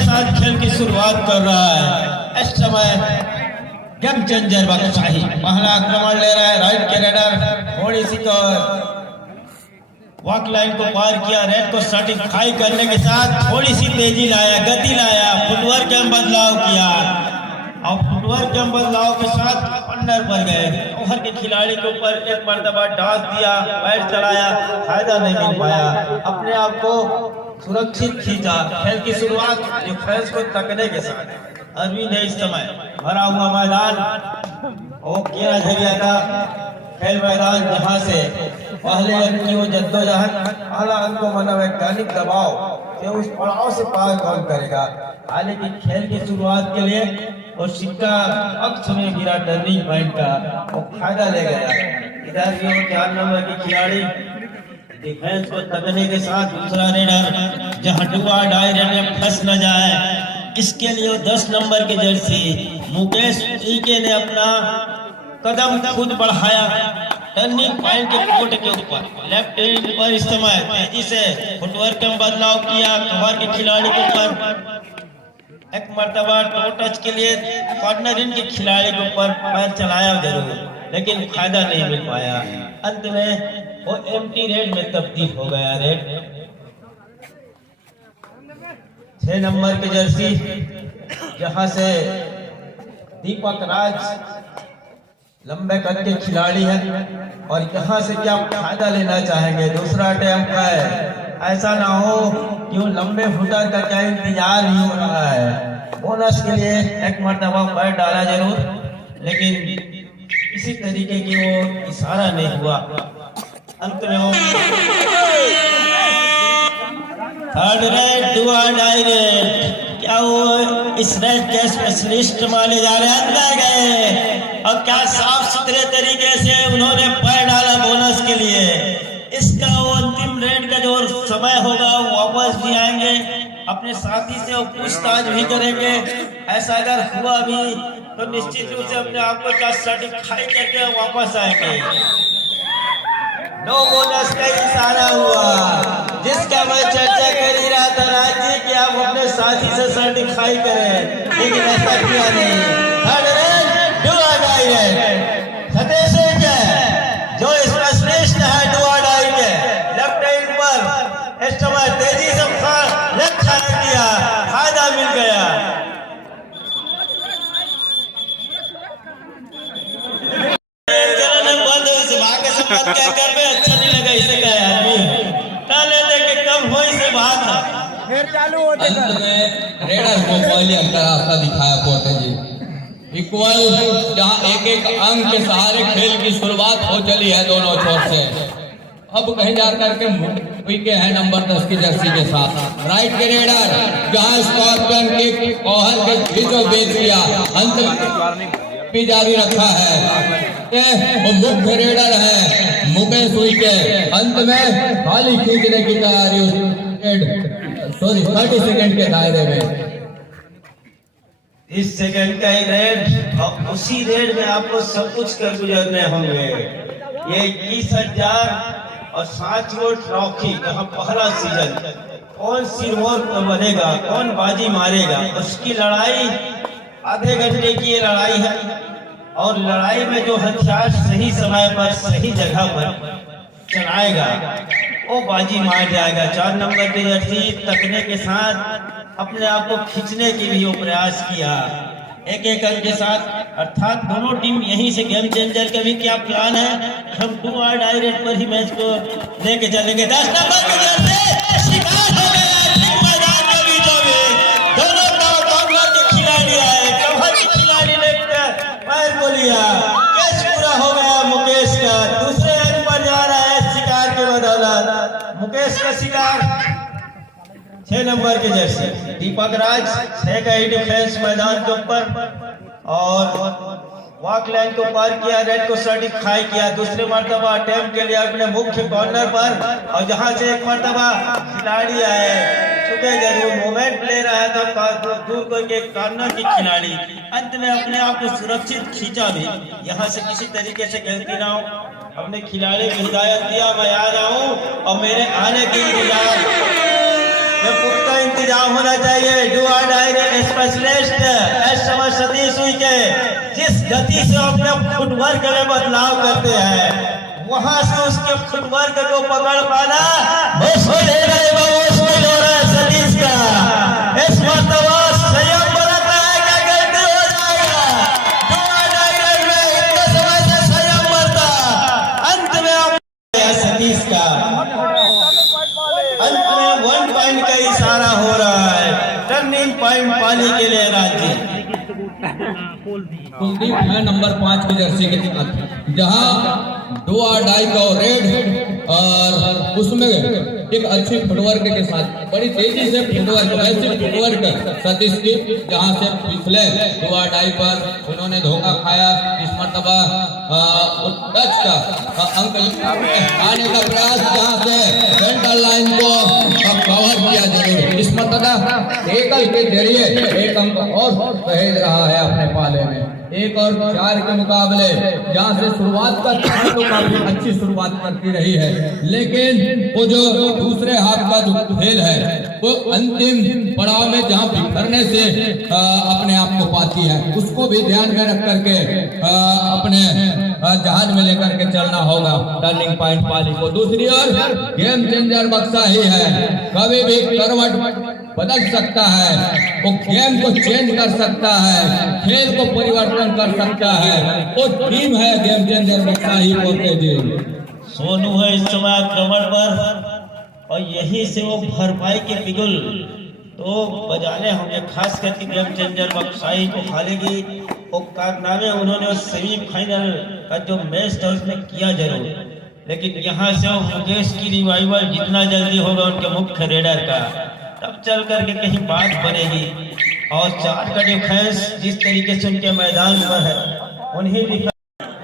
साथ खेल की शुरुआत कर रहा है। इस समय गेम चेंजर बादशाही पहला आक्रमण ले रहा है। राइट के रेडर थोड़ी सी तो वॉक लाइन को पार किया। रेड को सर्टिफाई करने के साथ थोड़ी सी तेजी लाया, गति लाया, फुटवर्क में बदलाव किया और फुटवर्क में बदलाव के साथ अंडर पर गए। ओवर के खिलाड़ी के ऊपर एक मर्तबा डांस दिया, पैर चलाया, फायदा नहीं मिल पाया। अपने आप को सुरक्षित खींचा। खेल की शुरुआत डिफेंस को तकने के साथ अरविंद है। इस समय भरा हुआ मैदान वो किया झरिया का खेल मैदान, जहां से पहले अंक की वो जद्दोजहद, पहला अंक को मनोवैज्ञानिक दबाव से उस पड़ाव से पार कौन करेगा। हालांकि खेल की शुरुआत के लिए और सिक्का अक्ष में गिरा टर्निंग पॉइंट का वो फायदा ले गया। इधर भी वो 4 नंबर की खिलाड़ी डिफेंस को तकने के साथ दूसरा रेडर जहां डुआ डायरे में फंस न जाए, इसके लिए 10 नंबर की जर्सी मुकेश ईके ने अपना कदम खुद बढ़ाया। टर्निंग पॉइंट के कोट के ऊपर लेफ्ट हैंड पर इस समय तेजी से फुटवर्क में बदलाव किया। कवर के खिलाड़ी के ऊपर एक मर्तबा टो टच के लिए कॉर्नर इन के खिलाड़ी के ऊपर पैर चलाया जरूर, लेकिन फायदा नहीं मिल पाया। अंत में वो एम्प्टी रेड में तब्दील हो गया। रेड 6 नंबर की जर्सी जहां से दीपक राज लंबे कद के खिलाड़ी है और यहाँ से क्या फायदा लेना चाहेंगे। दूसरा अटैम्प्ट है, ऐसा ना हो कि वो लंबे फुटर का क्या इंतजार ही हो रहा है। बोनस के लिए एक मर्तबा पैर डाला जरूर, लेकिन इसी तरीके की वो इशारा नहीं हुआ। अंत में वो थर्ड रेड डुआ डायरेक्ट, क्या वो इस रेड के स्पेशलिस्ट माने जा रहे हैं। अंदर गए और क्या साफ सुथरे तरीके से उन्होंने पैर डाला बोनस के लिए। इसका वो अंतिम रेड का जो समय होगा वापस भी आएंगे, अपने साथी से वो पूछताछ भी करेंगे। ऐसा अगर हुआ भी तो निश्चित रूप से अपने आप को क्या सर्टिफाई करके वापस आएंगे। नो बोनस का इशारा हुआ, जिसका मैं चर्चा कर ही रहा था राज्य कि आप अपने साथी से सर्टिफाई करें, लेकिन ऐसा किया नहीं। थर्ड रेड डुआ डायरेक्ट सतीश के जो स्पेशलिस्ट है डुआ डाई के लेफ्ट हैंड पर इस समय तेजी से लेफ्ट हैंड किया, फायदा मिल गया। अच्छा नहीं लगा इसे का आदमी ताले देके कम हो इसे बात है। फिर चालू होते अंत में रेडर को पहले अंक रास्ता दिखाया पोटे जी इक्वल, जहां एक अंक के सहारे खेल की शुरुआत हो चली है दोनों छोर से। अब कहीं जा करके विकेट है नंबर 10 की जर्सी के साथ। राइट के रेडर जहां स्कॉर्पियन के कोहल के बीचों बीच किया, अंत भी जारी रखा है। वो मुख्य रेडर है मुकेश उइके, अंत में खाली खींचने की तैयारी 30 सेकंड के दायरे में। इस सेकंड का ही रेड और उसी रेड में आपको सब कुछ कर गुजरने होंगे। ये 21,000 और 7 ट्रॉफी का पहला सीजन, कौन सिरमौर पर बनेगा, कौन बाजी मारेगा, उसकी लड़ाई आधे घंटे की ये लड़ाई है। और लड़ाई में जो हथियार सही समय पर सही जगह पर चलाएगा वो बाजी मार जाएगा। 4 नंबर की जर्सी तकने के साथ अपने आप को खींचने के लिए प्रयास किया एक अंक के साथ, अर्थात दोनों टीम यहीं से गेम चेंजर का भी क्या प्लान है, हम डुआ डायरेक्ट पर ही मैच को लेके चलेंगे। 10 नंबर की जर्सी शिकार हो गया मैदान में बीचों बीच। दोनों कवर के खिलाड़ी आए, कवर के खिलाड़ी ने पैर को लिया, कैच पूरा हो गया मुकेश का। दूसरे अंक पर जा रहा है शिकार के बदौलत मुकेश का शिकार। 6 नंबर की जर्सी दीपक राज 6 का ही डिफेंस मैदान के ऊपर और वॉक लाइन को पार किया, रेड को सर्टिफाई किया। दूसरे मर्तबा अटेम्प्ट के लिए अपने मुख्य कॉर्नर पर और जहां से एक मर्तबा खिलाड़ी आए, चुके जरूर मूवमेंट ले रहा था दूर कोई के कॉर्नर की खिलाड़ी। अंत में अपने आप को सुरक्षित खींचा भी, यहाँ से किसी तरीके से गलती ना हो। अपने खिलाड़ी को हिदायत दिया मैं आ रहा हूँ और मेरे आने के इंतजार में पुख्ता इंतजाम होना चाहिए। डू स्पेशलिस्ट इस समय सतीश हुई के जिस गति से अपने फुटवर्क में बदलाव करते हैं, वहां से उसके फुटवर्क को पकड़ पाना मुश्किल हो रहा है सतीश का। इस मर्तबा संयम बरतना है क्या गलती हो जाएगा में इतने समय से संयम बरता, अंत में सतीश का अंत में 1 पॉइंट का इशारा हो रहा है। टर्निंग पॉइंट पाने के लिए राज्य कुलदीप है नंबर 5 की जर्सी के साथ, जहां डू और डाई का रेड और उसमें एक अच्छी फुटवर्क के साथ बड़ी तेजी से फुटवर्क सतीश की, जहां से पिछले डू और डाई पर उन्होंने धोखा खाया। इस मर्तबा टच का अंक आने का प्रयास, जहां से सेंटर लाइन को कवर किया जरूर। इस मर्तबा एकल के जरिए एक अंक और सहेज रहा है अपने पाले में। 1 और 4 के मुकाबले जहां से शुरुआत करती है तो काफी अच्छी शुरुआत करती रही है, लेकिन वो जो दूसरे हाफ का जो खेल है वो अंतिम पड़ाव में जहां बिखरने से अपने आप को पाती है, उसको भी ध्यान में रख करके अपने जहाज में लेकर के चलना होगा टर्निंग पॉइंट पाली को। दूसरी ओर गेम चेंजर बक्सा ही है, कभी भी करवट बदल सकता है, वो गेम को चेंज कर सकता है, खेल को परिवर्तन कर सकता है। वो टीम है गेम चेंजर बक्सा ही बोलते जी। सोनू है इस समय आक्रमण पर और यही से वो भरपाई के बिगुल तो बजाने होंगे, खास करके गेम चेंजर बक्साई को खालेगी। वो कारनामे उन्होंने उस सेमीफाइनल का जो मैच था उसमें किया जरूर, लेकिन यहाँ से वो मुकेश की रिवाइवल जितना जल्दी होगा उनके मुख्य रेडर का, तब चल करके कहीं बात बनेगी। और 4 का डिफेंस जिस तरीके से उनके मैदान पर है, उन्हीं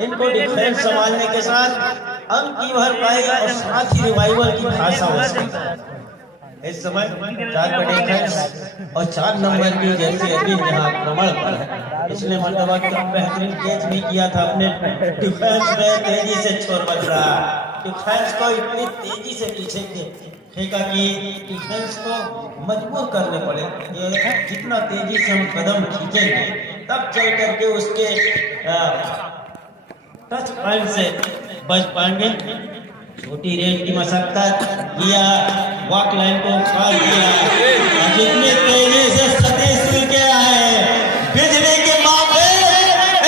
इनको डिफेंस संभालने के साथ अंक की भरपाई और साथ ही रिवाइवल की खासा आवश्यकता इस समय 4 का डिफेंस और 4 नंबर की जैसे अभी जहाँ आक्रमण पर है। पिछले मरतबा बेहतरीन कैच भी किया था अपने डिफेंस में, तेजी से छोड़ बच रहा डिफेंस को इतनी तेजी से पीछे फेंका कि डिफेंस को मजबूर करने पड़े। ये जितना तेजी से हम कदम खींचेंगे तब चल करके उसके टच पॉइंट से बच पाएंगे। छोटी रेंज की मशक्कत किया, वॉक लाइन को पार किया, जितनी तेजी से सतीश के आए बिजली के मामले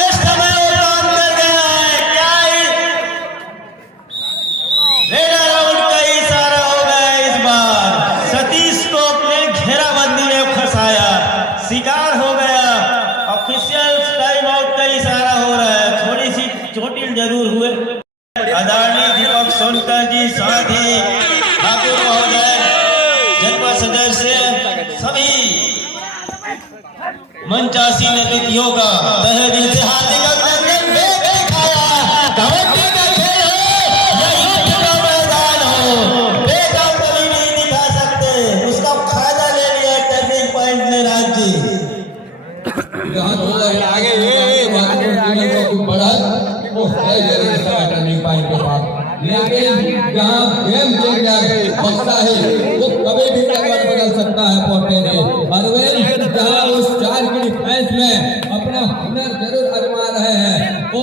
इस समय वो काम कर गया है। क्या रेडर आउट का इशारा हो गया इस बार, सतीश को अपने घेराबंदी में फंसाया, शिकार हो गया। ऑफिशियल टाइम आउट का इशारा हो रहा है, थोड़ी सी चोटिल जरूर हुए आदरणीय दीपक सोनकर जी, साथ ही ठाकुर महोदय, जनपद सदस्य, सभी मंचासीन अतिथियों का तहे दिल से हार्दिक अभिनंदन। कबड्डी का खेल हो या युद्ध का मैदान हो, बेटा कभी नहीं दिखा सकते, उसका फायदा ले लिया टर्निंग पॉइंट ने राज्य। टर्निंग पॉइंट के बाद, लेकिन जहाँ गेम चेंजर बक्सा है वो कभी भी करवट बदल सकता है पोटे ने। अरविंद जहाँ उस 4 की डिफेंस में अपना हुनर जरूर आजमा रहे हैं वो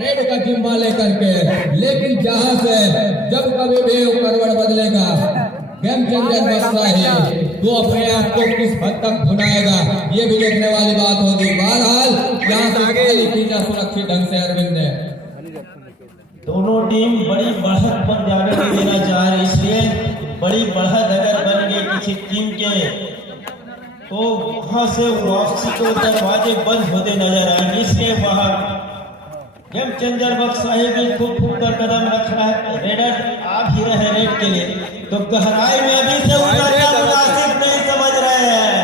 रेड का जिम्मा लेकर के, लेकिन जहाँ से जब कभी भी वो करवट बदलेगा गेम चेंजर बक्सा है तो अपने आप को किस हद तक भुनाएगा ये भी देखने वाली बात होगी। बहरहाल यहाँ से आगे खींचा सुरक्षित ढंग से अरविंद ने। दोनों टीम बड़ी बढ़त पर जाने नहीं देना चाह रही, इसलिए बड़ी बढ़त अगर बन गई किसी टीम के तो वहां से वापसी को दरवाजे बंद होते नजर आएंगे। इसलिए वहां गेम चेंजर बक्सा ही भी खूब कर कदम रख रहा है। रेडर आ भी रहे रेड के लिए, तो गहराई में अभी से उतरना मुनासिब नहीं समझ रहे हैं।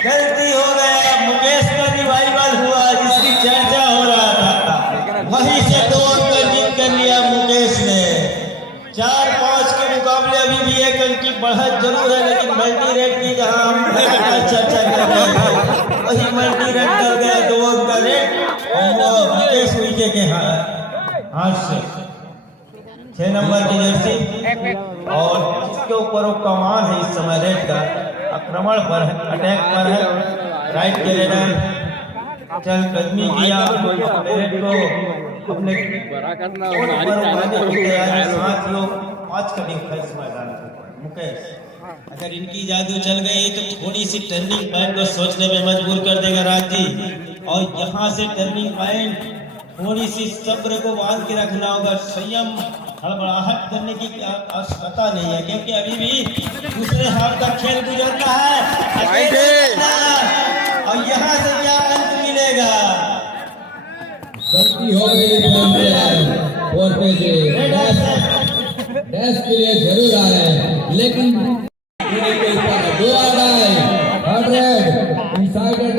गलती हो गया, मुकेश का रिवाइवल हुआ जिसकी चर्चा हो रहा था, वहीं से 2 अंक जीत कर लिया मुकेश ने। 4-5 के मुकाबले अभी भी 1 अंक की बढ़त जरूर है, लेकिन मल्टी रेट की जहां हम चर्चा कर रहे हैं वही मल्टी रेट कर गया 2 अंक का रेट और मुकेश विजय के हाथ से 6 नंबर की जर्सी और इसके ऊपर वो कमान है इस समय रेड का, आक्रमण पर है, अटैक पर है। राइट के रेडर चल कदमी किया रेड को अपने साथियों 5 का डिफेंस मैदान मुकेश अगर इनकी जादू चल गई तो थोड़ी सी टर्निंग पॉइंट को सोचने में मजबूर कर देगा राज जी और यहाँ से टर्निंग पॉइंट थोड़ी सी सब्र को बांध के रखना होगा संयम हड़बड़ाहट करने की आवश्यकता नहीं है क्योंकि अभी भी दूसरे हाथ का खेल गुजरना है और यहाँ से क्या अंत मिलेगा गलती हो गई डैश के लिए जरूर आ रहे हैं लेकिन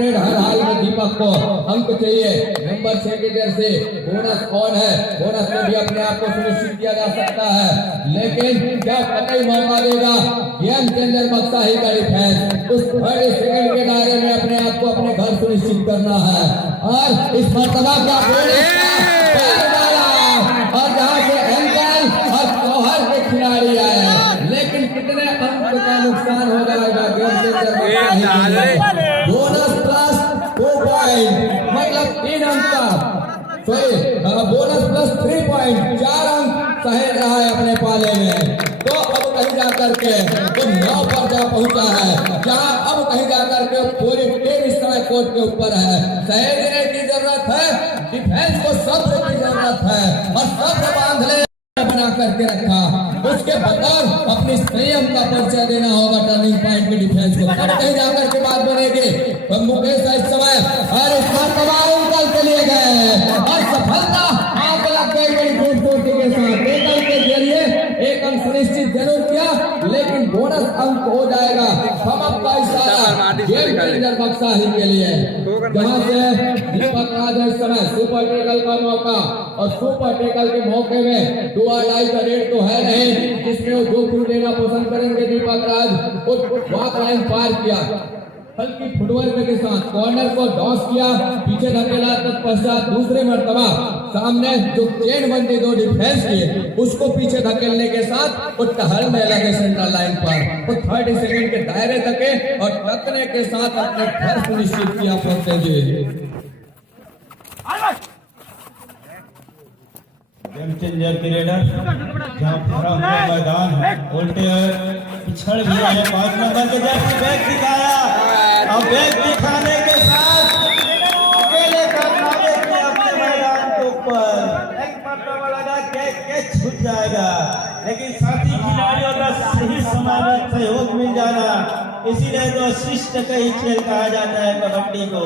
रेड हर हाल में दीपक को अंक चाहिए नंबर 6 की जर्सी बोनस कौन है बोनस में भी अपने आप को सुनिश्चित किया जा सकता है लेकिन क्या कतई मौका देगा गेम चेंजर बक्सा ही का डिफेंस उस 30 सेकंड के दायरे में अपने आप को अपने घर सुनिश्चित करना है और इस मर्तबा का और जहाँ से एंकल और जौहर के खिलाड़ी आए लेकिन कितने अंक का नुकसान हो जाएगा game changer bonus plus 2 point मतलब 3 अंक का बोनस प्लस 3 पॉइंट 4 अंक सहेज रहा है अपने पाले में तो अब कहीं जाकर के तो 9 पर जा पहुंचा है जहां अब कहीं जाकर के पूरी टीम इस समय कोर्ट के ऊपर है सहेजने की जरूरत है डिफेंस को सब्र की जरूरत है और सब्र बांध ले बना करके रखा उसके बगैर अपनी संयम का परिचय देना होगा टर्निंग पॉइंट के डिफेंस को कहीं जाकर के बात बनेगी मुकेश इस समय और इस बार के लिए गए और सफलता आंख लग गई बड़ी खूबसूरती के साथ टेकल के जरिए एक अंक सुनिश्चित जरूर किया लेकिन बोनस अंक हो जाएगा समझ का इशारा गेम चेंजर बक्सा ही के लिए जहां से दीपक राज इस समय सुपर टेकल का मौका और सुपर टेकल के मौके में दुआ लाई का रेड तो है नहीं जिसमें वो जोखिम लेना पसंद करेंगे दीपक राज वॉक लाइन पार किया हल्की फुटवर्क के साथ कॉर्नर को डॉस किया पीछे धकेला तत्पश्चात दूसरे मर्तबा सामने जो चेन बंदी 2 डिफेंस किए उसको पीछे धकेलने के साथ वो टहलने लगे सेंट्रल लाइन पर वो 30 सेकंड के दायरे तके और टकने के साथ अपने घर सुनिश्चित किया पहुंचे जी गेम चेंजर की रेडर जहाँ भरा हुआ मैदान है उल्टे पिछड़ भी है 5 नंबर के जर्सी बैग दिखाया और बैग दिखाने के साथ अकेले करनावे के अपने मैदान के ऊपर एक मरतबा लगा कैच छूट जाएगा लेकिन साथी खिलाड़ियों का सही समय में सहयोग मिल जाना इसीलिए तो शिष्ट का ही खेल कहा जाता है कबड्डी को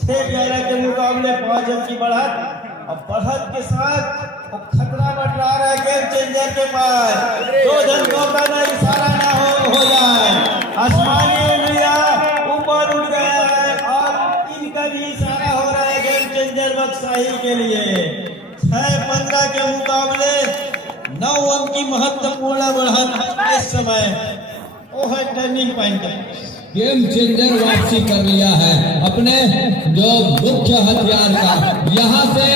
6-11 के मुकाबले 5 अंक की बढ़त और बढ़त के साथ वो खतरा मंडरा रहा है गेम चेंजर के पास 2 धनकों का ना इशारा ना हो जाए आसमानी उंगलियां ऊपर उठ गया है और इनका भी इशारा हो रहा है गेम चेंजर बक्साही के लिए 6-15 के मुकाबले 9 अंक की महत्वपूर्ण बढ़त इस समय वो है टर्निंग पॉइंट गेम चेंजर वापसी कर लिया है अपने जो मुख्य हथियार का यहाँ से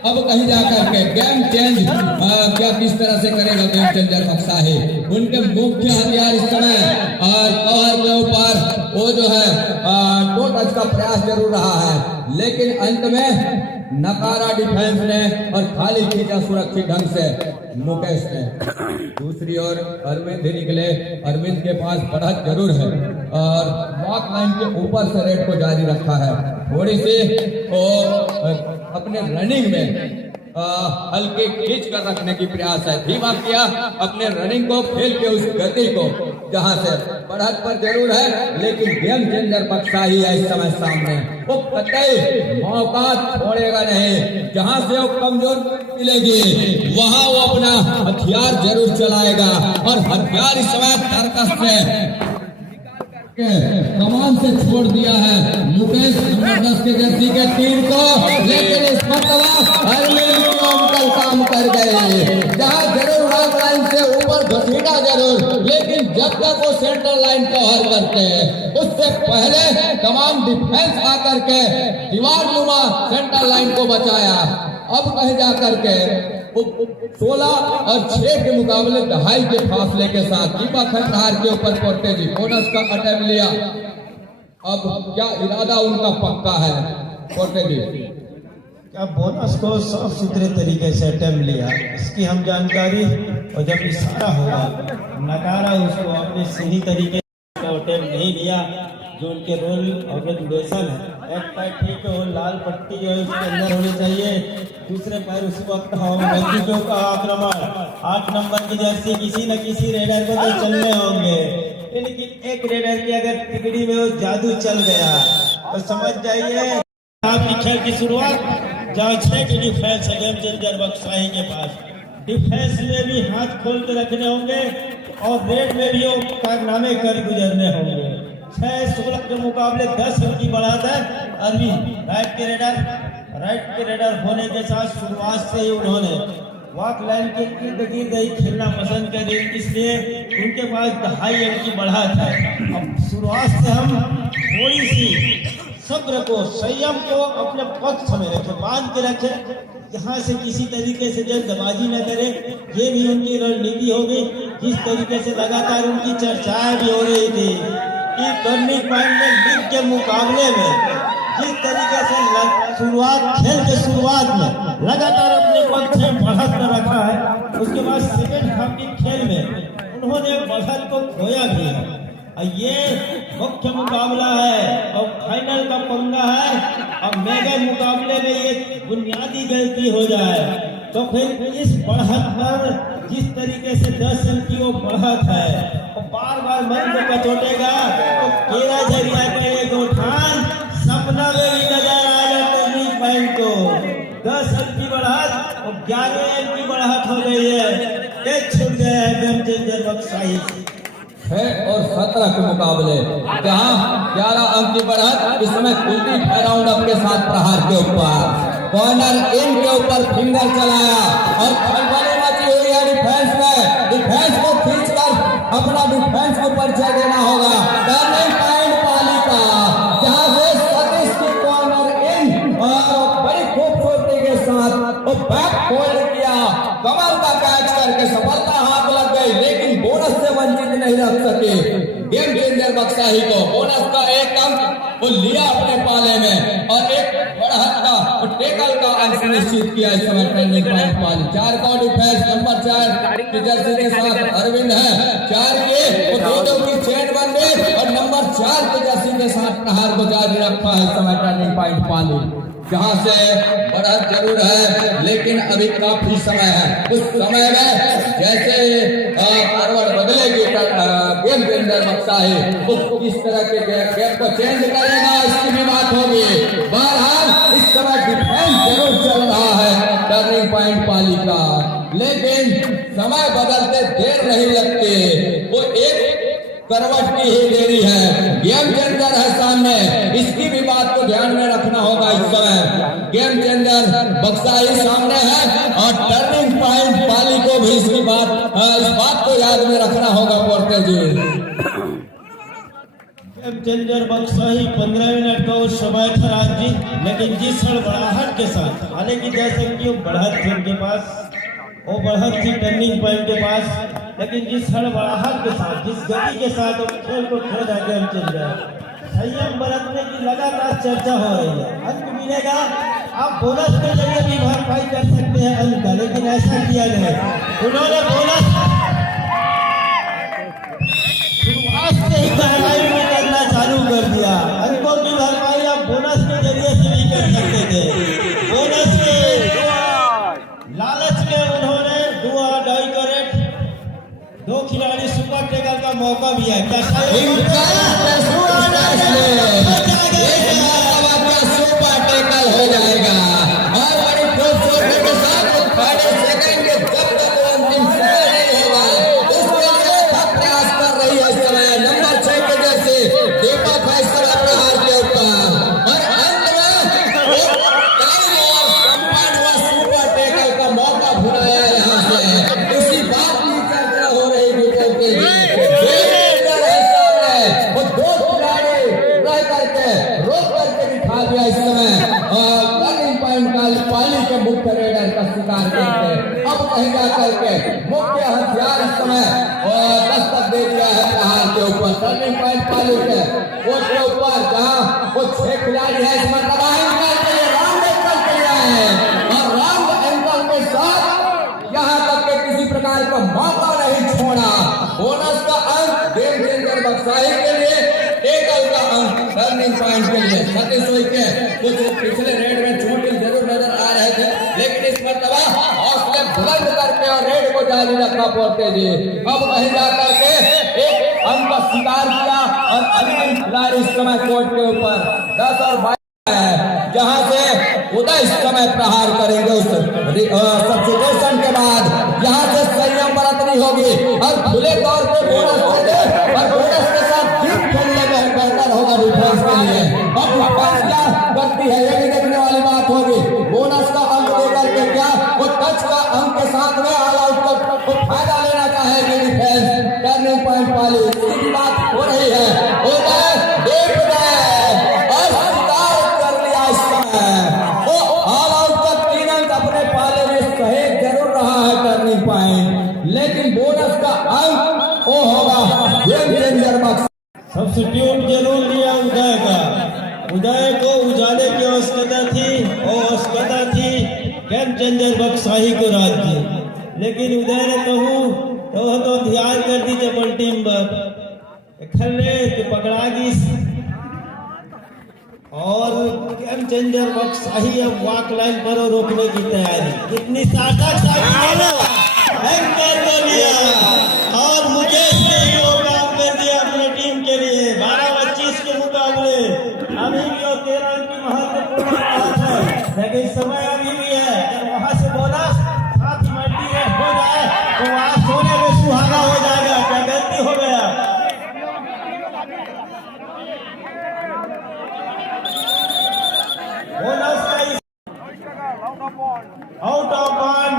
अब कहीं जाकर के गेम चेंज क्या किस तरह से करेगा गेम चेंजर बक्सा है उनके मुख्य हथियार इस समय कवर के ऊपर वो जो है 2 टच का प्रयास जरूर रहा है लेकिन अंत में नकारा डिफेंस ने और खाली खींचा सुरक्षित ढंग से मुकेश ने दूसरी ओर अरविंद ही निकले अरविंद के पास बढ़त जरूर है और वॉक लाइन के ऊपर से रेड को जारी रखा है थोड़ी सी अपने रनिंग में हल्के खींच कर रखने की प्रयास है धीमा किया अपने रनिंग को फेल के उस गति को जहां से बढ़त पर जरूर है लेकिन गेम चेंजर बक्सा ही है इस समय सामने वो कतई मौका छोड़ेगा नहीं जहां से वो कमजोर मिलेगी वहां वो अपना हथियार जरूर चलाएगा और हथियार इस समय तर्कस से कमान से छोड़ दिया है मुकेश नंबर 10 के जर्सी के तीर को लेकिन इस मरतबा अंकल काम कर गए जहां जरूर रॉक लाइन से ऊपर घसीटा जरूर लेकिन जब तक वो सेंट्रल लाइन कवर करते हैं उससे पहले तमाम डिफेंस आकर के दीवार नुमा सेंट्रल लाइन को बचाया अब कहीं जाकर के 16 और 6 के मुकाबले 2.5 के फासले के साथ दीपक खंडार के ऊपर कोर्टेजी बोनस का अटेम्प्ट लिया अब क्या इरादा उनका पक्का है कोटे जी? क्या बोनस को साफ सुथरे तरीके से अटेम्प्ट लिया, इसकी हम जानकारी, और जब इशारा होगा नकारा उसको अपने सही तरीके से अटेम्प्ट नहीं लिया, जो उनके रोल और रेगुलेशन है। एक पैर ठीक है, वो लाल पट्टी जो है उसके अंदर होनी चाहिए, दूसरे पैर उस वक्त नजदीकियों का आक्रमण। 8 नंबर की जर्सी किसी न किसी रेडर को तो चलने होंगे, लेकिन एक रेडर की अगर तिकड़ी में वो जादू चल गया तो समझ जाइए आपकी खेल की शुरुआत जहाँ 6 की डिफेंस है गेम चेंजर बक्साही के पास। डिफेंस में भी हाथ खोल के रखने होंगे और रेड में भी वो कारनामे कर गुजरने होंगे। 6-16 के मुकाबले 10 रन की बढ़त है। अरविंद राइट के रेडर होने के साथ शुरुआत से ही उन्होंने वॉक लाइन के इर्द गिर्द ही खेलना पसंद करी, इसलिए उनके पास 2.5 अंक की बढ़त है। अब शुरुआत से हम थोड़ी सी सब्र को, संयम को अपने पक्ष में रखें, बांध के रखें, यहाँ से किसी तरीके से जल्दबाजी न करें। ये भी उनकी रणनीति होगी। जिस तरीके से लगातार उनकी चर्चाएं भी हो रही थी कि टर्निंग पॉइंट में लीग के मुकाबले में जिस तरीके से खेल के शुरुआत में लगातार अपने पक्ष में बढ़त कर रखा है, उसके बाद सेकेंड हाफ के खेल में उन्होंने बढ़त को खोया भी है। ये मुख्य मुकाबला है और फाइनल का पंगा है। अब मेगा मुकाबले में ये बुनियादी गलती हो जाए तो फिर इस बढ़त पर जिस तरीके से 10 रन की वो बढ़त है और बार बार मन को कचोटेगा तो केरा जरिया का एक उठान सपना में भी नजर आएगा। टर्निंग पॉइंट को 10 रन की बढ़त और 11 रन की बढ़त हो गई है। एक छूट गया है गेम चेंजर बक्साही 6 और 17 के मुकाबले, जहां 11 अंक की बढ़त। इस समय कुलदीप राउंड अप के साथ प्रहार के ऊपर कॉर्नर इन के ऊपर फिंगर चलाया और खलबली मची हुई है डिफेंस में। डिफेंस को खींचकर अपना डिफेंस को परिचय देना होगा। टर्निंग पॉइंट पाली का, जहां से सतीश की कॉर्नर इन और बड़ी खूबसूरती के साथ वो बैक होल्ड किया, कमर का कैच करके सफलता हाथ लग गई, लेकिन बोनस से वंचित नहीं रख सके। गेम चेंजर बक्साही को बोनस का 1 अंक वो लिया अपने पाले में और एक बढ़त का टेकल का अंक सुनिश्चित किया। इस समय टर्निंग पॉइंट पाली 4 का डिफेंस नंबर 4 की जर्सी के साथ अरविंद है। 4 के दोनों की चेन बन गई और नंबर 4 की जर्सी के साथ प्रहार को जारी रखा है। इस समय टर्निंग पॉइंट पाली, जहां से बढ़त जरूर है लेकिन अभी काफी समय है। उस समय में जैसे फॉरवर्ड बदलेगी गेम चेंजर बक्साही, वो किस तरह के गेम को चेंज करेगा इसकी भी बात होगी। बहरहाल इस समय डिफेंस जरूर चल रहा है टर्निंग पॉइंट पाली का, लेकिन समय बदलते देर नहीं लगती। वो एक करवट की ही देरी है। गेम चेंजर है सामने, इसकी भी बात को ध्यान में रखना होगा। इस समय गेम चेंजर बक्साही सामने है और टर्निंग पॉइंट पाली को भी इस बात को याद में रखना होगा। पोर्टे जी, गेम चेंजर बक्साही 15 मिनट का उस समय था राज जी, लेकिन जिस हड़बड़ाहट के साथ, हालांकि जैसे कि बढ़त थी उनके पास, वो बढ़त थी टर्निंग पॉइंट के पास, लेकिन जिस हड़बड़ाहट के साथ, जिस गति के साथ खेल को खेल रहा गेम चेंजर, संयम बरतने की लगातार चर्चा हो रही है। अंक मिलेगा, आप बोनस के जरिए भी भरपाई कर सकते हैं अंक का, लेकिन ऐसा किया नहीं। उन्होंने बोनस शुरुआत से ही गहराई में करना चालू कर दिया। अंकों की भरपाई आप बोनस के जरिए से भी कर सकते थे। बोनस के लालच में उन्होंने 2.5 कैरेट 2 खिलाड़ी सुपर टेकर का मौका भी है। क्या सुपर टेकल हो जाएगा और बड़ी खूबसूरती के साथ पहले सेकंड के जब तक अंतिम समय नहीं होगा उसके लिए प्रयास कर रही है। इस समय नंबर 6 के जैसे दीपक है इस समय प्रहार के ऊपर और अंत में एक टाइम और संपन्न हुआ सुपर टेकल का मौका भुलाया यहाँ से। इसी बात की चर्चा हो रही है कि वो 2 खिलाड़ी रह करके रोक करके दिखा दिया इस समय टर्निंग पॉइंट पाली के मुख्य रेडर का शिकार करके अब कहीं जा करके मुख्य हथियार इस समय दस्तक दे दिया है प्रहार के ऊपर। टर्निंग पॉइंट पाली के कोर्ट के ऊपर, जहां वो 6 खिलाड़ी है इस मरतबा एंकल के लिए राउंड एंकल के लिए आए और राउंड एंकल के साथ यहां तक के किसी प्रकार का मौका नहीं छोड़ा। बोनस का अंक गेम चेंजर बक्साही के लिए, एकल का अंक टर्निंग पॉइंट के लिए। सतीश के कुछ पिछले रेड में चोटिल जरूर नजर आ रहे थे, लेकिन इस मरतबा हौसले बुलंद करके और रेड को जारी रखा पड़ते जी। अब कहीं जाकर के एक अंक का शिकार किया और अंतिम खिलाड़ी इस समय कोर्ट के ऊपर 10 और 22 है, जहां से उदय इस समय प्रहार करेंगे उस सब्स्टिट्यूशन के बाद। यहां से संयम बरतनी होगी और खुले तौर पे बोनस और बोनस के साथ जीत खेलने में बेहतर होगा डिफेंस के लिए। अब डिफेंस क्या करती है ये भी देखने वाली बात होगी। बोनस का अंक लेकर के क्या वो टच का अंक के साथ में ऑल आउट को फायदा लेना चाहेगी डिफेंस। टर्निंग पॉइंट वाली इसकी बात हो रही है। उदय देख रहे और शिकार कर लिया इस समय। वो ऑल आउट का 3 अंक अपने पाले में सहेज जरूर रहा है टर्निंग पॉइंट, लेकिन बोनस का अंक वो होगा गेम चेंजर बक्स। सब्स्टिट्यूट जरूर लिया उदय का। उदय को उजाले की आवश्यकता थी और आवश्यकता थी गेम चेंजर बक्साही को रात की, लेकिन उदय ने कहूँ तो ध्यान कर दी चपल टीम पर खल्ले तो पकड़ा गी और गेम चेंजर बक्साही अब वॉक लाइन पर रोकने की तैयारी। कितनी सार्थक कर लिया और मुकेश ने ही वो काम कर दिया अपनी टीम के लिए। 12-25 के मुकाबले अभी भी और 13 की महत्वपूर्ण बात है, लेकिन समय अभी भी है। अगर वहां से बोनस साथ ही मल्टी रेट हो जाए तो वहां सोने में सुहागा हो जाएगा। क्या गलती हो गया? बोनस का आउट ऑफ बॉन्ड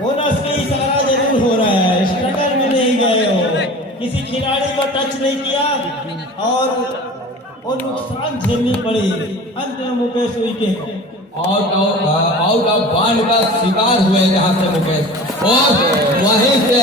बोनस का इशारा जरूर हो रहा है। स्ट्रगल में नहीं गए हो, किसी खिलाड़ी को टच नहीं किया और वो नुकसान झेलनी पड़ी। अंत में Mukesh wicket out of bond का शिकार हुए जहां से मुकेश और वहीं से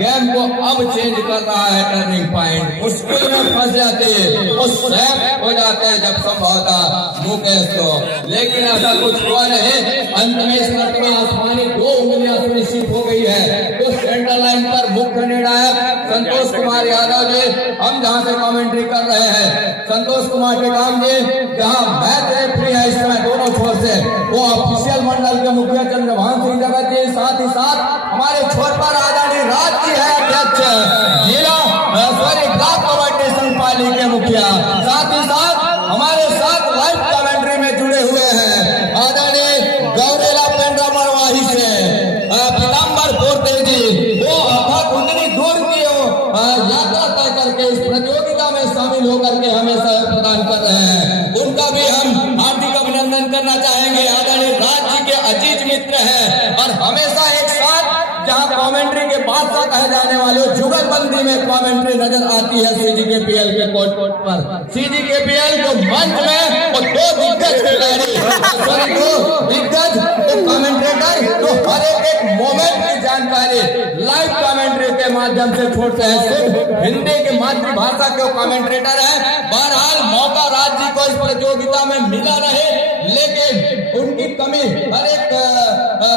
गेम को अब चेंज कर रहा है टर्निंग पॉइंट। मुश्किल में फंस जाते वो सेफ हो जाते हैं जब संभवतः मुकेश को, लेकिन ऐसा कुछ हुआ नहीं। अंत में इस मरतबा आसमानी 2 उंगलियां सुनिश्चित हो गई है। तो सेंटर लाइन पर मुख्य निर्णायक संतोष कुमार यादव जी, हम जहां से कमेंट्री कर रहे हैं, संतोष कुमार टेकाम जी, जहां मैच रेफरी है इस समय दोनों छोर से, वो ऑफिशियल मंडल के मुखिया चंद्रभान सिंह जगत जी, साथ ही साथ हमारे छोर पर आदरणीय राज जी है अध्यक्ष जिला ब्लॉक कबड्डी संघ पाली के मुखिया, साथ ही साथ हमारे साथ लाइव कमेंट्री में जुड़े हुए हैं आदरणीय गौरेला पेंड्रा मरवाही से पीताम्बर पोर्ते जी, वो उतनी दूर की यात्रा तय करके इस प्रतियोगिता में शामिल होकर के हमें सहयोग प्रदान कर रहे हैं। उनका भी हम हार्दिक अभिनंदन करना चाहेंगे। आदरणीय राज जी के अजीज मित्र हैं और हमेशा एक साथ जहां कमेंट्री के बादशाह कहे जाने वाले जुगलबंदी में कमेंट्री नजर आती है CGKPL के कोर्ट पर। CGKPL को मंच में और 2 दिग्गज खिलाड़ी, दिग्गज कमेंट्रेटर तो हर एक मोमेंट की जानकारी लाइव कमेंट्री के माध्यम से छोड़ते हैं। सिर्फ हिंदी की मातृभाषा के कमेंट्रेटर है। बहरहाल मौका राज्य को इस प्रतियोगिता में मिला रहे, लेकिन उनकी कमी हर एक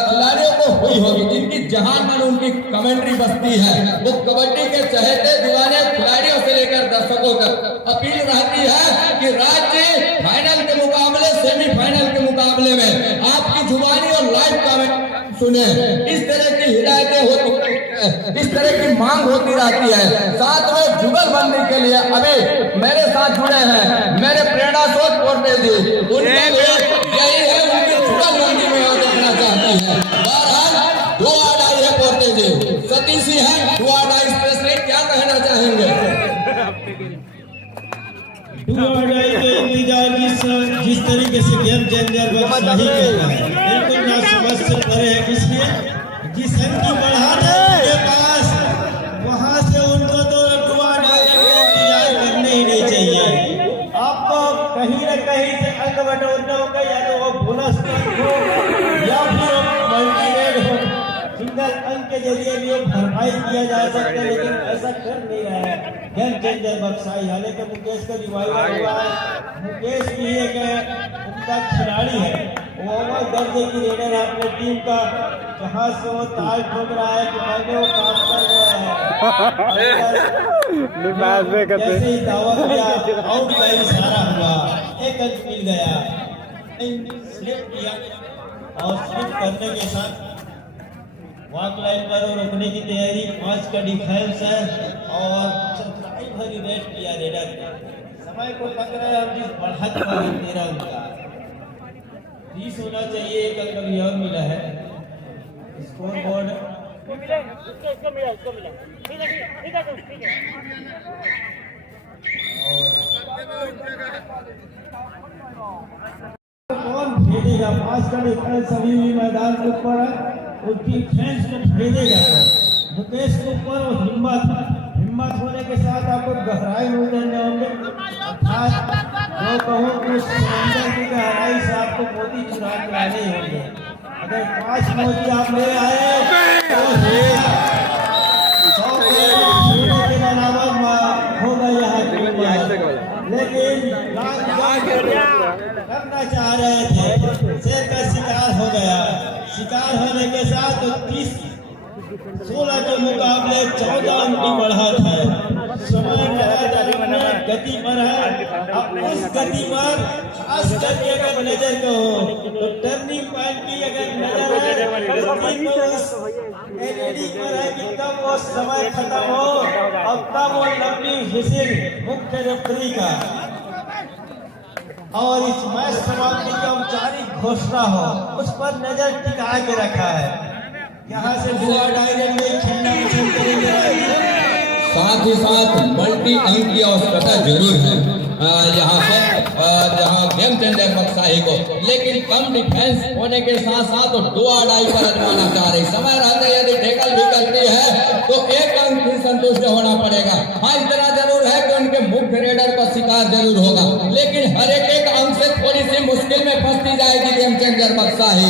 खिलाड़ियों को हुई होगी जिनकी जहान में उनकी कमेंट्री बसती है। वो कबड्डी के चहेते दीवाने खिलाड़ियों से लेकर दर्शकों तक अपील रहती है कि राज्य फाइनल के मुकाबले सेमीफाइनल के मुकाबले में आपकी जुबानी और लाइव कमेंट सुने। इस तरह की हिदायतें होती, इस तरह की मांग होती रहती है। साथ में जुगलबंदी के लिए अभी मेरे साथ जुड़े हैं मेरे प्रेरणा स्रोत पोर्टे जी, उनके लिए यही है, उनकी जुगलबंदी में देखना चाहती है। बहरहाल 2 आड़ाई है पोर्टे जी, सतीश ही है 2 आड़ाई स्पेशलिस्ट, क्या कहना चाहेंगे? 2 आड़ाई के इंतजार जिस तरीके से गेम चेंजर बक्साही कर रहा है बिल्कुल ना समझ से परे है। इसलिए जिस अंक की बढ़ाना उनके पास, वहां से उनको तो 2 आड़ाई का इंतजार करने ही नहीं चाहिए। आपको कहीं न कहीं से अंक बटोरना होगा, या तो वो बोनस हो या फिर मल्टीरेट हो। सिंगल अंक के जरिए भी भरपाई किया जा सकता है, लेकिन ऐसा कर नहीं रहा है। गेम चेंजर बक्साई। हालांकि मुकेश का रिवाइवल हुआ है, मुकेश भी एक उनका खिलाड़ी है, वो ओवर दर्जे की रेडर है अपने टीम का, जहां से वो ताल ठोक रहा है कि मैंने वो काम कर गया है। जैसे ही दावा किया, आउट का इशारा हुआ, एक अंक मिल गया, स्लिप किया और स्लिप करने के साथ वॉक लाइन पर रोकने की तैयारी। 5 का डिफेंस है और चतुराई भरी रेड किया रेडर। समय को लग रहा है अब जिस बढ़त पर 13 उनका 30 होना चाहिए, एक अंक अभी और मिला है। स्कोर बोर्ड कौन भेजेगा? 5 का डिफेंस अभी भी मैदान के ऊपर है, उसकी डिफेंस को भेजेगा तो मुकेश के ऊपर वो हिम्मत होने के साथ आपको गहराई में उतरने होंगे, अर्थात जो कहूँ कि समंदर की गहराई से आपको मोती चुरा के लाने होंगे। अगर 5 मोती आप ले आए तो 100 के बराबर होगा यहाँ, लेकिन करना चाह रहे थे, शेर का शिकार हो गया। शिकार होने के साथ 16 के मुकाबले 14 अंक की बढ़त है। समय गति पर है, अब उस गति पर खास करके अगर नजर कहो तो टर्निंग पॉइंट की अगर नजर है एलईडी पर है कि कब वो समय खत्म हो और कब वो लंबी विसिल मुख्य रेफरी का और इस मैच समाप्ति की औपचारिक घोषणा हो, उस पर नजर टिका के रखा है। यहाँ से दुआ डायरेक्ट में खेलना पसंद करेंगे। साथ ही साथ मल्टी अंक की आवश्यकता जरूर है यहाँ से जहाँ गेम चेंजर बक्साही को, लेकिन कम डिफेंस होने के साथ साथ दो अड़ाई पर अजमाना चाह रही। समय रहते यदि टैकल भी करती है तो एक अंक भी संतुष्ट होना पड़ेगा। हाँ, इतना जरूर है कि उनके मुख्य रेडर का शिकार जरूर होगा, लेकिन हर एक अंक से थोड़ी सी मुश्किल में फंसती जाएगी गेम चेंजर बक्साही।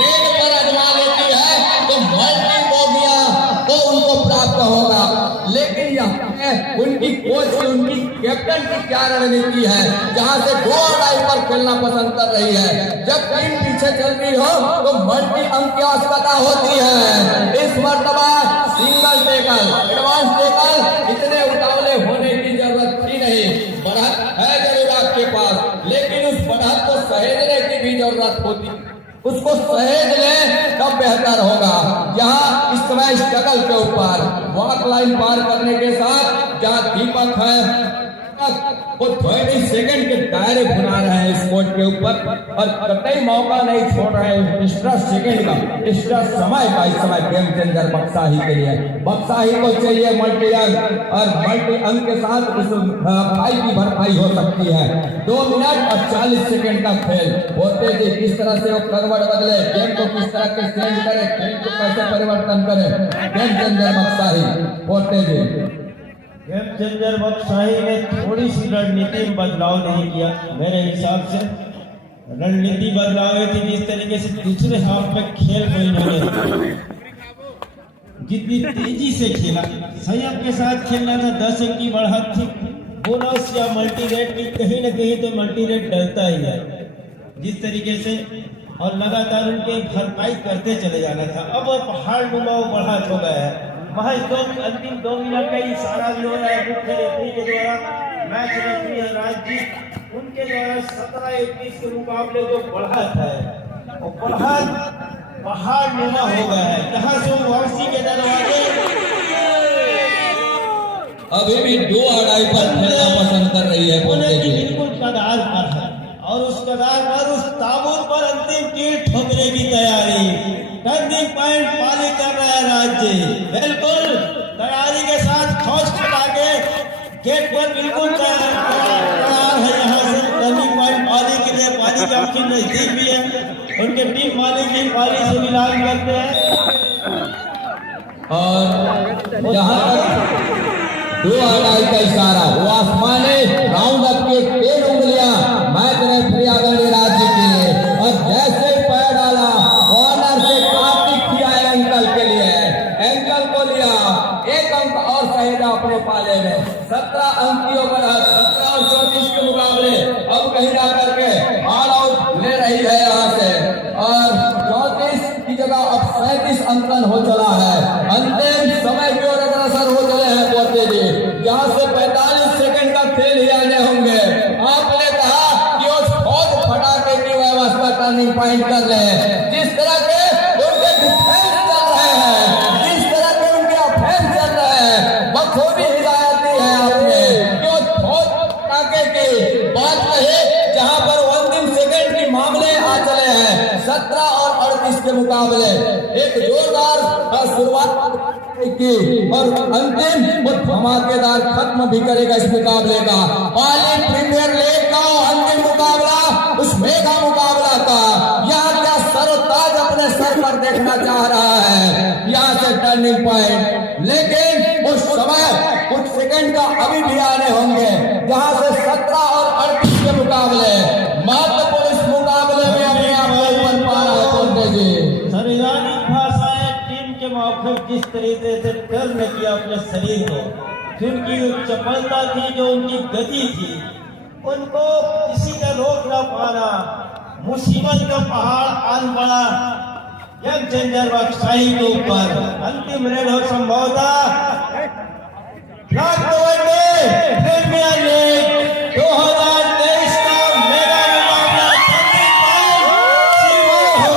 रेड पर अजमा लेती है तो मल्टी बोगियां तो उनको प्राप्त होगा, लेकिन यहाँ उनकी कोच उनकी कैप्टन की क्या रणनीति है, जहां से दो अड़ाई पर खेलना पसंद कर रही है। जब टीम पीछे चल रही हो तो मल्टी अंक की आवश्यकता होती है। इस मर्तबा सिंगल टेकल, एडवांस टेकल इतने उतावले होने की जरूरत थी नहीं। बढ़त है जरूर आपके पास, लेकिन उस बढ़त को सहेजने की भी जरूरत होती, उसको सहेज ले तब बेहतर होगा। यहाँ इस समय स्ट्रगल के ऊपर वॉक लाइन पार करने के साथ जहाँ दीपक है वो 30 सेकंड के दायरे बना रहे हैं इस कोर्ट के ऊपर और कतई मौका नहीं छोड़ रहे हैं एक्स्ट्रा सेकंड का, एक्स्ट्रा समय का। इस समय गेम चेंजर बक्साही के लिए, बक्साही को चाहिए मल्टी अंक और मल्टी अंक के साथ उस भाई की भरपाई हो सकती है। 2 मिनट और 40 सेकंड का खेल होते जी किस तरह से वो करवट बदले, गेम को किस तरह के चेंज करे, गेम को कैसे परिवर्तन करे गेम चेंजर बक्साही होते जी। गेम चेंजर बक्साही ने थोड़ी सी रणनीति में बदलाव नहीं किया। मेरे हिसाब से रणनीति बदलाव थी जिस तरीके से दूसरे हाफ में खेल को इन्होंने जितनी तेजी से खेला, संयम के साथ खेलना था। 10 अंक की बढ़त थी, बोनस या मल्टी रेट की कहीं न कहीं तो मल्टी रेट डरता ही है जिस तरीके से, और लगातार उनके भरपाई करते चले जाना था। अब वो पहाड़ नुमा बढ़त हो गया है। महज अंतिम 2 मिनट का इशारा भी हो रहा है मुख्य रेफरी के द्वारा। मैच रेफरी राजजीत, उनके द्वारा 17-21 के मुकाबले जो बढ़त है वो बढ़त पहाड़ नुमा हो गया है, जहाँ से वापसी के दरवाजे अभी भी 2 अड़ाई पर खेलना पसंद कर रही है बिल्कुल कगार पर है और उस कगार पर उस ताबूत पर अंतिम कील ठोकने की तैयारी। टर्निंग पॉइंट पाली कर रहा है राज्य, बिल्कुल तैयारी के साथ फौज खड़ा के गेट पर बिल्कुल तैयार है। यहाँ से टर्निंग पॉइंट पाली के लिए, पाली का ऑप्शन नजदीक भी है, उनके टीम मालिक भी पाली से मिलान करते हैं। और जहाँ तक 2 अड़ाई का इशारा वो आसमानी राउंड अप के 3 उंगलियां मैच रेफरी आदरणीय राज्य के लिए, और जैसे पैर डाला कॉर्नर से कार्तिक किया एंकल के लिए, एंकल को लिया, 1 अंक और सहेजा अपने पाले में। कहीं ना करके ऑल आउट ले रही है यहाँ से और 34 की जगह अब 37 अंकन हो चला है। अंतिम समय की ओर अग्रसर हो चले हैं बोलते जी, जहाँ से 45 सेकंड का खेल ही आने होंगे। आपने कहा कि वो फौज फटाके की व्यवस्था टर्निंग पॉइंट कर ले, जिस तरह के उनके डिफेंस चल रहे हैं, जिस तरह के उनके अफेंस चल रहे हैं, बखूबी हिदायत दी है आपने कि वो फौज फटाके की बात कहे, जहां पर अंतिम सेकंड के मामले आ चले हैं 17 और 38 के मुकाबले। एक जोरदार शुरुआत की और अंतिम वो धमाकेदार खत्म भी करेगा इस मुकाबले का। पाली प्रीमियर लीग का अंतिम मुकाबला, उस मेगा मुकाबला का यहाँ क्या सरोताज अपने सर पर देखना चाह रहा है, यहाँ से टर्निंग पॉइंट। लेकिन उस समय कुछ सेकंड का अभी भी आने होंगे, जहाँ से 17 और 38 के मुकाबले महत्वपूर्ण इस मुकाबले में अपने आप को ऊपर पा रहा है बोलते जी। ईरानी भाषाएं टीम के मौखिक जिस तरीके से टर्न किया अपने शरीर को, जिनकी चपलता थी, जो उनकी गति थी, उनको किसी का रोक ना पाना, मुसीबत का पहाड़ आन पड़ा यंग चेंजर बादशाही के ऊपर। अंतिम रेड हो संभवतः